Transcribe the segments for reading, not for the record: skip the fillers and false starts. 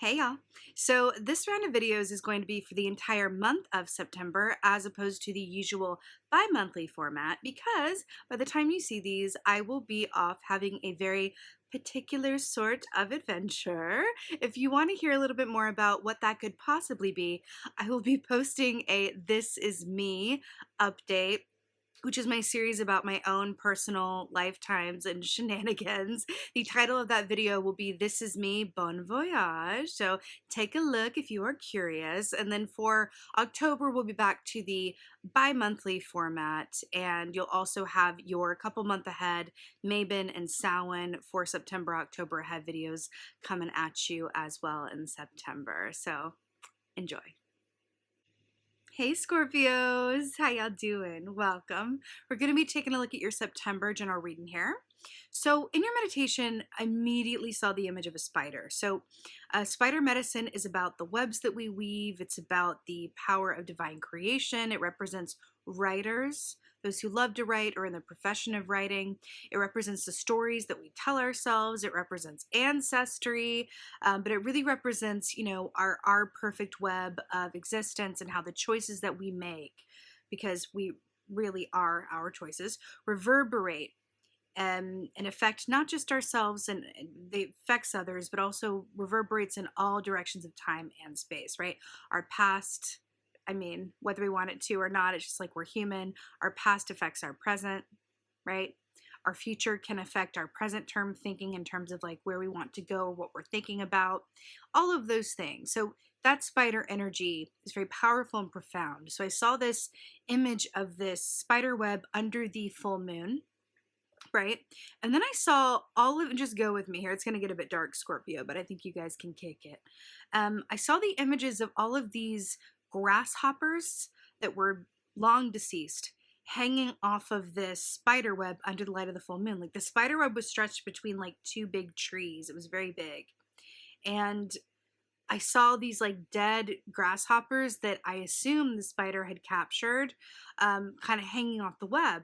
Hey y'all. So this round of videos is going to be for the entire month of September as opposed to the usual bi-monthly format because by the time you see these, I will be off having a very particular sort of adventure. If you want to hear a little bit more about what that could possibly be, I will be posting a This Is Me update, which is my series about my own personal lifetimes and shenanigans. The title of that video will be This Is Me, Bon Voyage. So take a look if you are curious. And then for October, we'll be back to the bi-monthly format. And you'll also have your couple month ahead, Mabon and Samhain for September, October ahead videos coming at you as well in September. So enjoy. Hey Scorpios, how y'all doing? Welcome. We're going to be taking a look at your September general reading here. So in your meditation, I immediately saw the image of a spider. So spider medicine is about the webs that we weave. It's about the power of divine creation. It represents writers, those who love to write or in the profession of writing. It represents the stories that we tell ourselves. It represents ancestry, but it really represents, our perfect web of existence and how the choices that we make, because we really are our choices, reverberate and affect not just ourselves and they affects others, but also reverberates in all directions of time and space, right? Our past, whether we want it to or not, it's just like we're human. Our past affects our present, right? Our future can affect our present term thinking in terms of like where we want to go or what we're thinking about, all of those things. So that spider energy is very powerful and profound. So I saw this image of this spider web under the full moon, right? And then I saw all of, just go with me here, it's going to get a bit dark, Scorpio, but I think you guys can kick it. I saw the images of all of these grasshoppers that were long deceased hanging off of this spider web under the light of the full moon. Like the spider web was stretched between like two big trees. It was very big. And I saw these like dead grasshoppers that I assume the spider had captured, kind of hanging off the web.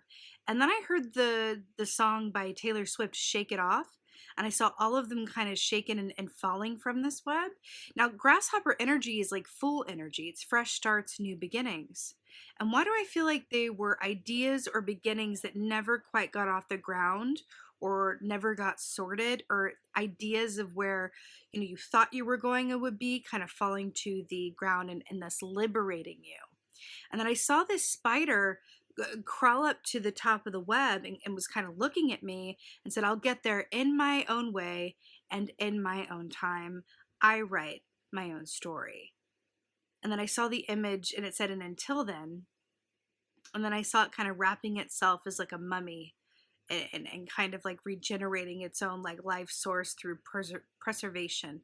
And then I heard the song by Taylor Swift, Shake It Off. And I saw all of them kind of shaken and falling from this web. Now, grasshopper energy is like full energy. It's fresh starts, new beginnings. And why do I feel like they were ideas or beginnings that never quite got off the ground or never got sorted, or ideas of where you thought you were going and would be kind of falling to the ground and thus liberating you? And then I saw this spider crawl up to the top of the web and was kind of looking at me and said, I'll get there in my own way and in my own time. I write my own story. And then I saw the image and it said, and until then. And then I saw it kind of wrapping itself as like a mummy and kind of like regenerating its own like life source through preservation.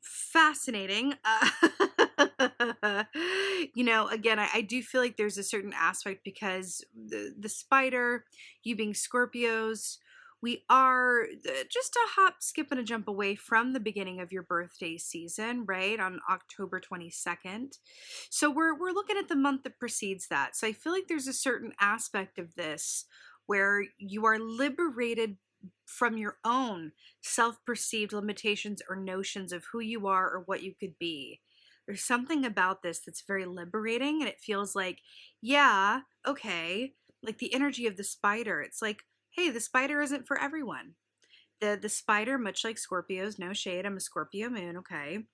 Fascinating. Again, I do feel like there's a certain aspect because the spider, you being Scorpios, we are just a hop, skip, and a jump away from the beginning of your birthday season, right? On October 22nd. So we're looking at the month that precedes that. So I feel like there's a certain aspect of this where you are liberated from your own self-perceived limitations or notions of who you are or what you could be. There's something about this that's very liberating, and it feels like, yeah, okay, like the energy of the spider. It's like, hey, the spider isn't for everyone. The spider, much like Scorpios, no shade, I'm a Scorpio moon, okay,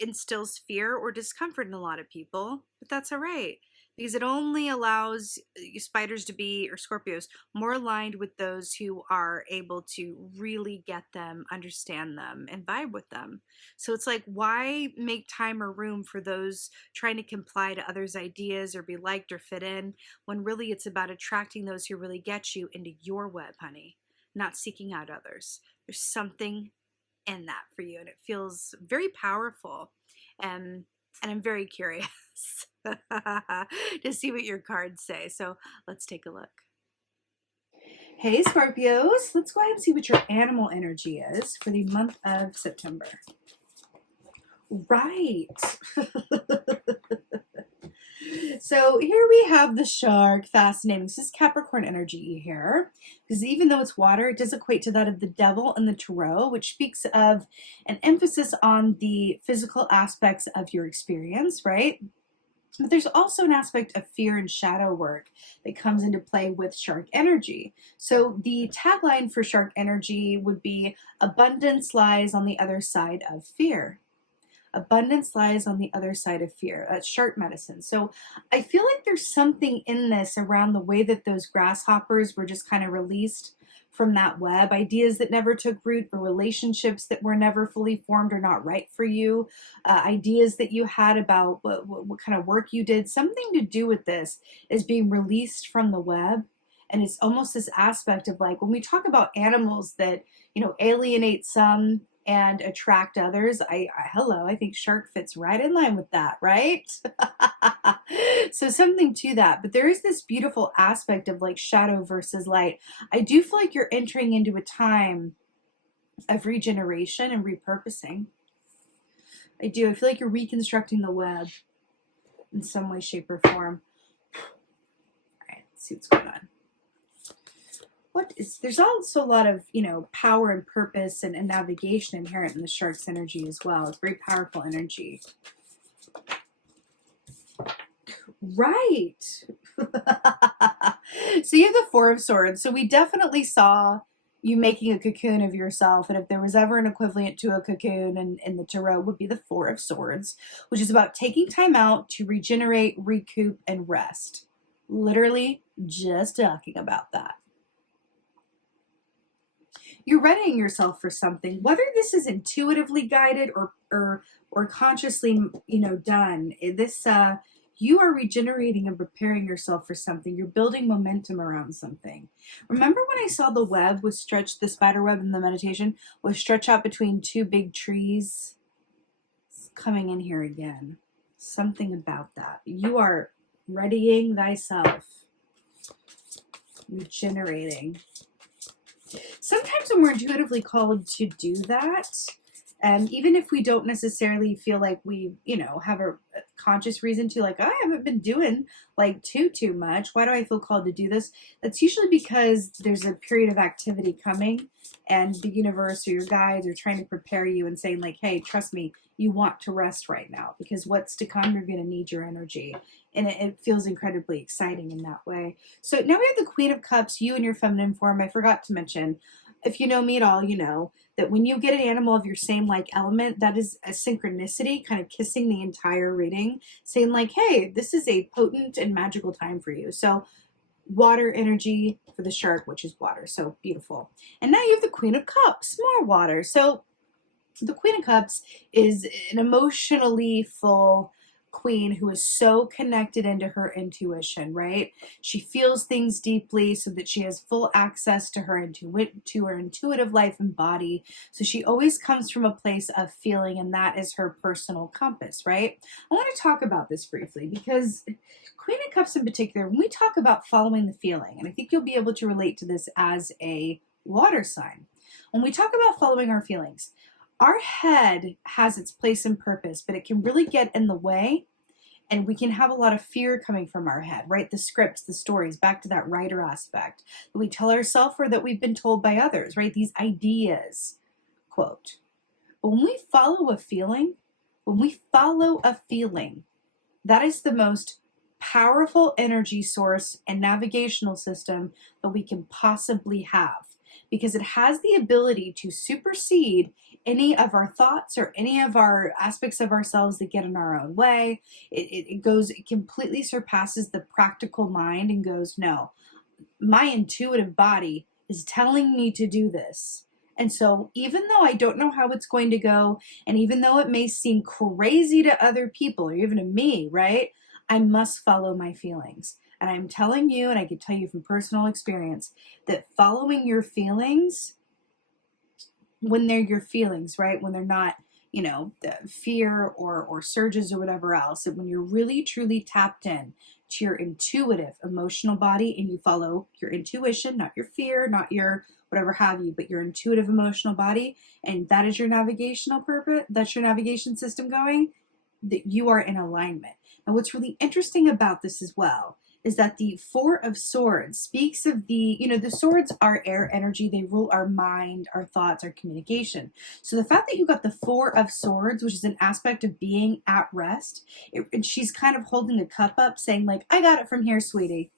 instills fear or discomfort in a lot of people, but that's all right, because it only allows spiders to be, or Scorpios, more aligned with those who are able to really get them, understand them, and vibe with them. So it's like, why make time or room for those trying to comply to others' ideas or be liked or fit in, when really it's about attracting those who really get you into your web, honey, not seeking out others. There's something in that for you, and it feels very powerful. And I'm very curious to see what your cards say. So let's take a look. Hey Scorpios, let's go ahead and see what your animal energy is for the month of September. Right. So here we have the shark. Fascinating. This is Capricorn energy here, because even though it's water, it does equate to that of the devil in the tarot, which speaks of an emphasis on the physical aspects of your experience, right? But there's also an aspect of fear and shadow work that comes into play with shark energy. So the tagline for shark energy would be abundance lies on the other side of fear. Abundance lies on the other side of fear. That's shark medicine. So I feel like there's something in this around the way that those grasshoppers were just kind of released from that web, ideas that never took root, or relationships that were never fully formed or not right for you, ideas that you had about what kind of work you did. Something to do with this is being released from the web. And it's almost this aspect of like when we talk about animals that, alienate some and attract others. Hello, I think shark fits right in line with that, right? So something to that. But there is this beautiful aspect of like shadow versus light. I do feel like you're entering into a time of regeneration and repurposing. I do. I feel like you're reconstructing the web in some way, shape, or form. All right, let's see what's going on. There's also a lot of, power and purpose and navigation inherent in the shark's energy as well. It's very powerful energy. Right. So you have the Four of Swords. So we definitely saw you making a cocoon of yourself. And if there was ever an equivalent to a cocoon in the tarot, would be the Four of Swords, which is about taking time out to regenerate, recoup, and rest. Literally just talking about that. You're readying yourself for something, whether this is intuitively guided or consciously, done. You are regenerating and preparing yourself for something. You're building momentum around something. Remember when I saw the web was stretched, the spider web in the meditation was stretched out between two big trees? It's coming in here again. Something about that. You are readying thyself, regenerating. Sometimes when we're intuitively called to do that, even if we don't necessarily feel like we, have a conscious reason to, like, I haven't been doing like too much. Why do I feel called to do this? That's usually because there's a period of activity coming and the universe or your guides are trying to prepare you and saying like, hey, trust me, you want to rest right now because what's to come, you're going to need your energy. And it feels incredibly exciting in that way. So now we have the Queen of Cups, you in your feminine form. I forgot to mention, if you know me at all, you know that when you get an animal of your same like element, that is a synchronicity, kind of kissing the entire reading, saying like, hey, this is a potent and magical time for you. So water energy for the shark, which is water. So beautiful. And now you have the Queen of Cups, more water. So the Queen of Cups is an emotionally full queen who is so connected into her intuition, right? She feels things deeply so that she has full access to her intuitive life and body. So she always comes from a place of feeling, and that is her personal compass, right? I want to talk about this briefly because Queen of Cups in particular, when we talk about following the feeling, and I think you'll be able to relate to this as a water sign. When we talk about following our feelings, our head has its place and purpose, but it can really get in the way, and we can have a lot of fear coming from our head, right? The scripts, the stories, back to that writer aspect that we tell ourselves or that we've been told by others, right? These ideas, quote. But when we follow a feeling, that is the most powerful energy source and navigational system that we can possibly have, because it has the ability to supersede any of our thoughts or any of our aspects of ourselves that get in our own way. It completely surpasses the practical mind and goes, no, my intuitive body is telling me to do this. And so even though I don't know how it's going to go, and even though it may seem crazy to other people or even to me, right, I must follow my feelings. And I'm telling you, and I can tell you from personal experience, that following your feelings, when they're your feelings, right, when they're not, the fear or surges or whatever else, and when you're really truly tapped in to your intuitive emotional body and you follow your intuition, not your fear, not your whatever have you, but your intuitive emotional body, and that is your navigational purpose, that's your navigation system going, that you are in alignment. And what's really interesting about this as well is that the Four of Swords speaks of the, the swords are air energy. They rule our mind, our thoughts, our communication. So the fact that you got the Four of Swords, which is an aspect of being at rest, and she's kind of holding a cup up saying like, I got it from here, sweetie.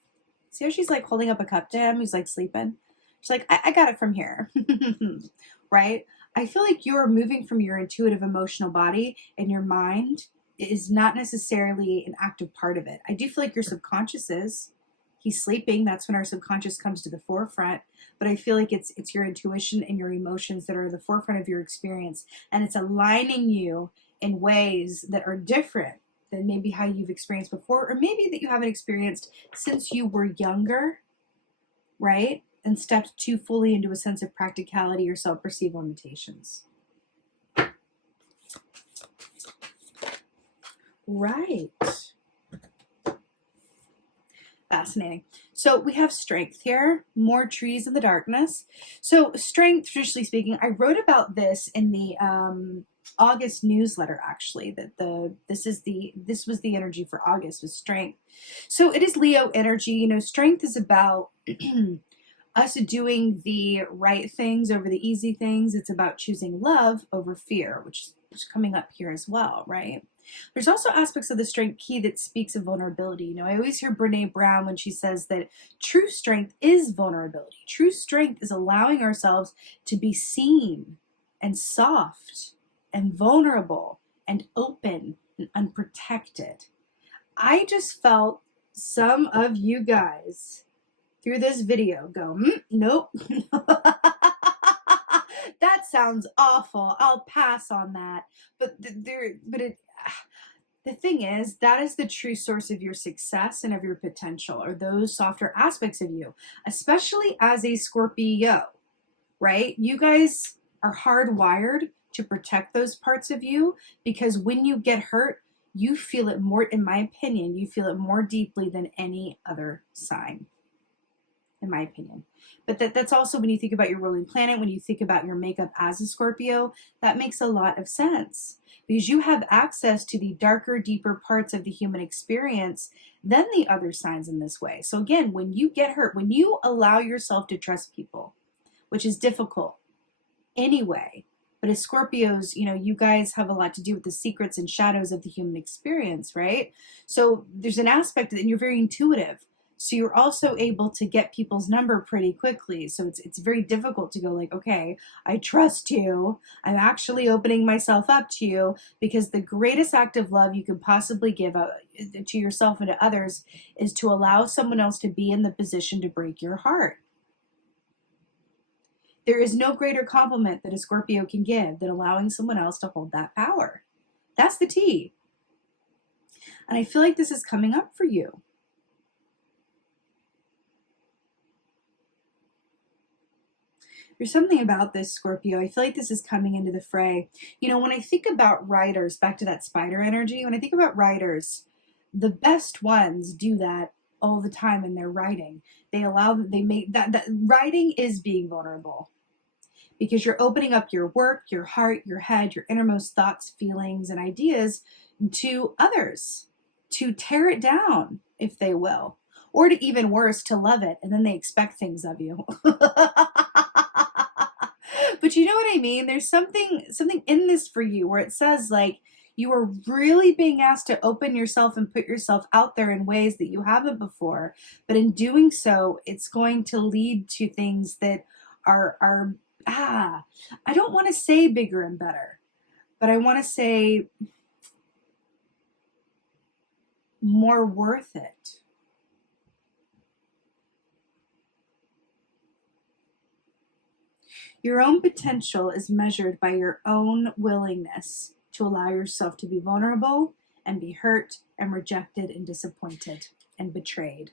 See how she's like holding up a cup to him? He's like sleeping. She's like, I got it from here. Right? I feel like you're moving from your intuitive emotional body, and your mind is not necessarily an active part of it. I do feel like your subconscious is. He's sleeping. That's when our subconscious comes to the forefront. But I feel like it's your intuition and your emotions that are the forefront of your experience. And it's aligning you in ways that are different than maybe how you've experienced before, or maybe that you haven't experienced since you were younger, right? And stepped too fully into a sense of practicality or self-perceived limitations. Right. Fascinating. So we have strength here, more trees in the darkness. So strength, traditionally speaking, I wrote about this in the August newsletter, actually, that this was the energy for August, was strength. So it is Leo energy. Strength is about us doing the right things over the easy things. It's about choosing love over fear, which is coming up here as well, right? There's also aspects of the strength key that speaks of vulnerability. I always hear Brene Brown when she says that true strength is vulnerability. True strength is allowing ourselves to be seen and soft and vulnerable and open and unprotected. I just felt some of you guys through this video go, nope. That sounds awful. I'll pass on that. But the thing is, that is the true source of your success and of your potential, or those softer aspects of you, especially as a Scorpio, right? You guys are hardwired to protect those parts of you, because when you get hurt, you feel it more, in my opinion, you feel it more deeply than any other sign, in my opinion. But that's also when you think about your ruling planet, when you think about your makeup as a Scorpio, that makes a lot of sense, because you have access to the darker, deeper parts of the human experience than the other signs in this way. So again, when you get hurt, when you allow yourself to trust people, which is difficult anyway, but as Scorpios, you guys have a lot to do with the secrets and shadows of the human experience, right? So there's an aspect that you're very intuitive. So you're also able to get people's number pretty quickly. So it's very difficult to go like, okay, I trust you. I'm actually opening myself up to you, because the greatest act of love you can possibly give to yourself and to others is to allow someone else to be in the position to break your heart. There is no greater compliment that a Scorpio can give than allowing someone else to hold that power. That's the tea. And I feel like this is coming up for you. There's something about this, Scorpio. I feel like this is coming into the fray. When I think about writers, back to that spider energy, when I think about writers, the best ones do that all the time in their writing. They make that writing is being vulnerable, because you're opening up your work, your heart, your head, your innermost thoughts, feelings, and ideas to others, to tear it down, if they will, or to, even worse, to love it, and then they expect things of you. But you know what I mean? There's something in this for you where it says like you are really being asked to open yourself and put yourself out there in ways that you haven't before. But in doing so, it's going to lead to things that are I don't want to say bigger and better, but I want to say more worth it. Your own potential is measured by your own willingness to allow yourself to be vulnerable and be hurt and rejected and disappointed and betrayed.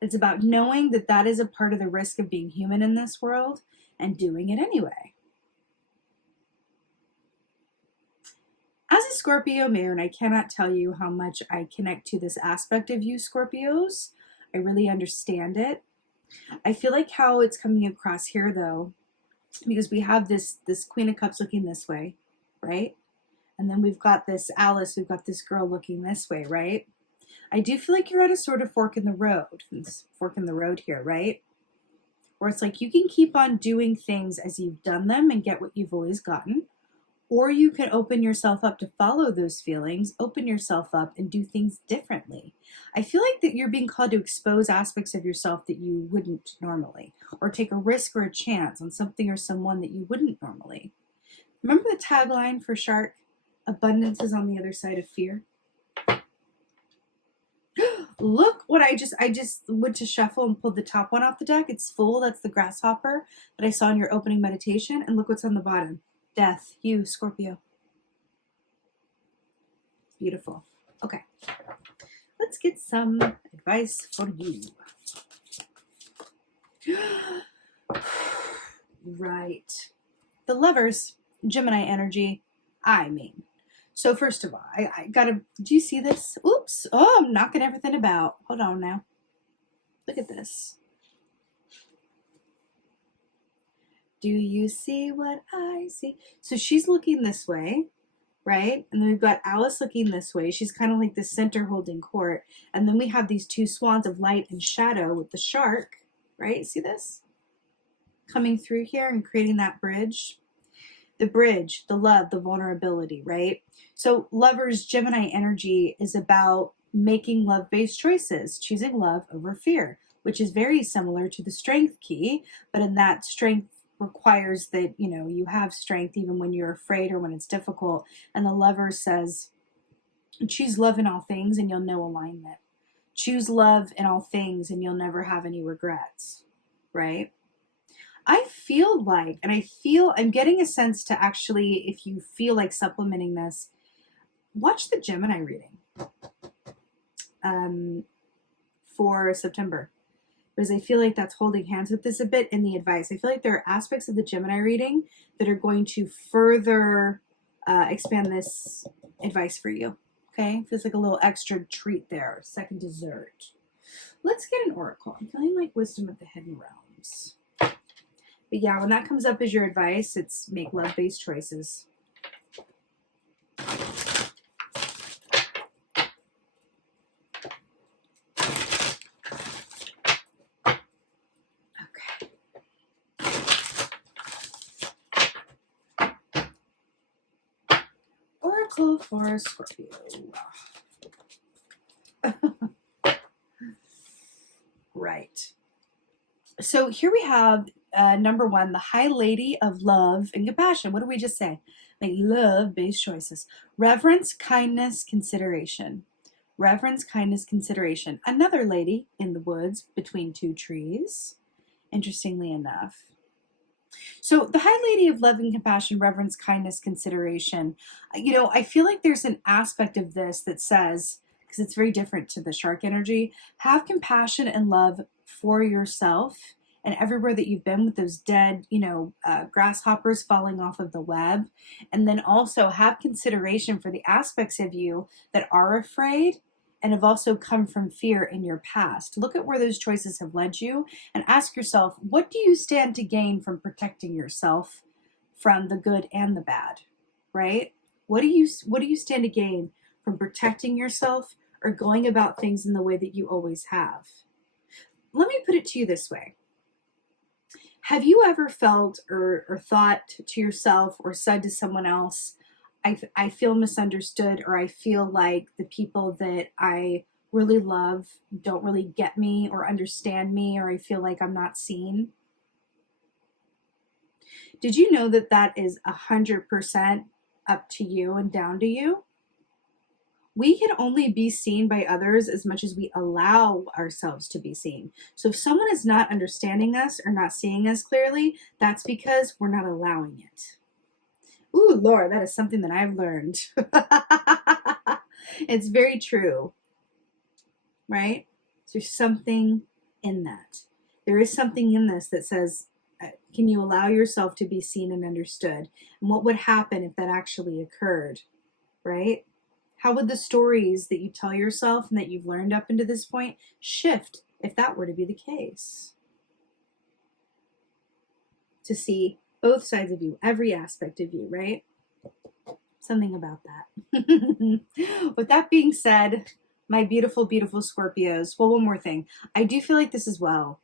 It's about knowing that that is a part of the risk of being human in this world and doing it anyway. As a Scorpio moon, I cannot tell you how much I connect to this aspect of you, Scorpios. I really understand it. I feel like how it's coming across here, though, because we have this Queen of Cups looking this way, right? And then we've got this Alice, we've got this girl looking this way, right? I do feel like you're at a sort of fork in the road here, right? Where it's like you can keep on doing things as you've done them and get what you've always gotten, or you can open yourself up to follow those feelings, open yourself up and do things differently. I feel like that you're being called to expose aspects of yourself that you wouldn't normally, or take a risk or a chance on something or someone that you wouldn't normally. Remember the tagline for Shark? Abundance is on the other side of fear. Look what I just went to shuffle and pulled the top one off the deck. It's full. That's the grasshopper that I saw in your opening meditation. And look what's on the bottom. Death, you, Scorpio. Beautiful. Okay. Let's get some advice for you. Right. The Lovers, Gemini energy, I mean. So first of all, I gotta, do you see this? Oops. Oh, I'm knocking everything about. Hold on now. Look at this. Do you see what I see? So she's looking this way, right? And then we've got Alice looking this way. She's kind of like the center holding court. And then we have these two swans of light and shadow with the shark, right? See this? Coming through here and creating that bridge. The bridge, the love, the vulnerability, right? So Lovers, Gemini energy is about making love-based choices, choosing love over fear, which is very similar to the strength key, but in that strength requires that, you know, you have strength even when you're afraid or when it's difficult. And the Lover says, choose love in all things and you'll know alignment. Choose love in all things and you'll never have any regrets, right? I feel like, and I'm getting a sense to actually, if you feel like supplementing this, watch the Gemini reading for September, because I feel like that's holding hands with this a bit in the advice. I feel like there are aspects of the Gemini reading that are going to further expand this advice for you. Okay, feels like a little extra treat there, second dessert. Let's get an oracle. I'm feeling like wisdom of the hidden realms. But yeah, when that comes up as your advice, it's make love-based choices. Okay. Oracle for Scorpio. Right. So here we have number one, the High Lady of Love and Compassion. What did we just say? Make love-based choices. Reverence, kindness, consideration. Reverence, kindness, consideration. Another lady in the woods between two trees, interestingly enough. So the High Lady of Love and Compassion, reverence, kindness, consideration. You know, I feel like there's an aspect of this that says, because it's very different to the shark energy, have compassion and love for yourself and everywhere that you've been with those dead, you know, grasshoppers falling off of the web. And then also have consideration for the aspects of you that are afraid and have also come from fear in your past. Look at where those choices have led you and ask yourself, what do you stand to gain from protecting yourself from the good and the bad, right? What do you stand to gain from protecting yourself or going about things in the way that you always have? Let me put it to you this way. Have you ever felt or thought to yourself or said to someone else, I feel misunderstood, or I feel like the people that I really love don't really get me or understand me, or I feel like I'm not seen? Did you know that that is 100% up to you and down to you? We can only be seen by others as much as we allow ourselves to be seen. So if someone is not understanding us or not seeing us clearly, that's because we're not allowing it. Ooh, Lord, that is something that I've learned. It's very true, right? So there's something in that. There is something in this that says, can you allow yourself to be seen and understood? And what would happen if that actually occurred, right? How would the stories that you tell yourself and that you've learned up into this point shift if that were to be the case? To see both sides of you, every aspect of you, right? Something about that. With that being said, my beautiful, beautiful Scorpios. Well, one more thing. I do feel like this as well.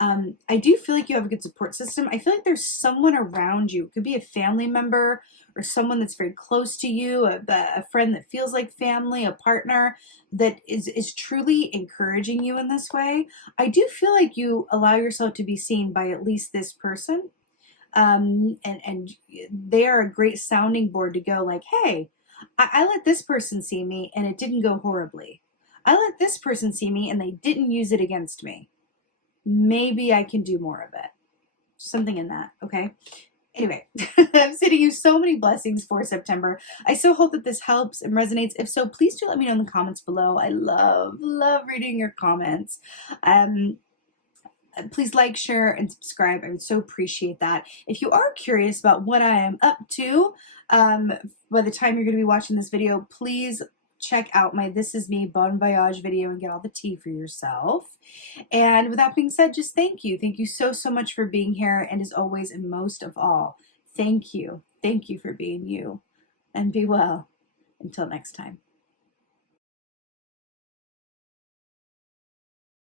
I do feel like you have a good support system. I feel like there's someone around you. It could be a family member or someone that's very close to you, a friend that feels like family, a partner that is truly encouraging you in this way. I do feel like you allow yourself to be seen by at least this person. And they are a great sounding board to go like, hey, I let this person see me and it didn't go horribly. I let this person see me and they didn't use it against me. Maybe I can do more of it. Something in that, okay? Anyway, I'm sending you so many blessings for September. I so hope that this helps and resonates. If so, please do let me know in the comments below. I love reading your comments. Please like, share, and subscribe. I would so appreciate that. If you are curious about what I am up to, by the time you're going to be watching this video, please check out my This Is Me Bon Voyage video and get all the tea for yourself. And with that being said, just thank you. Thank you so, so much for being here. And as always, and most of all, thank you. Thank you for being you. And be well. Until next time.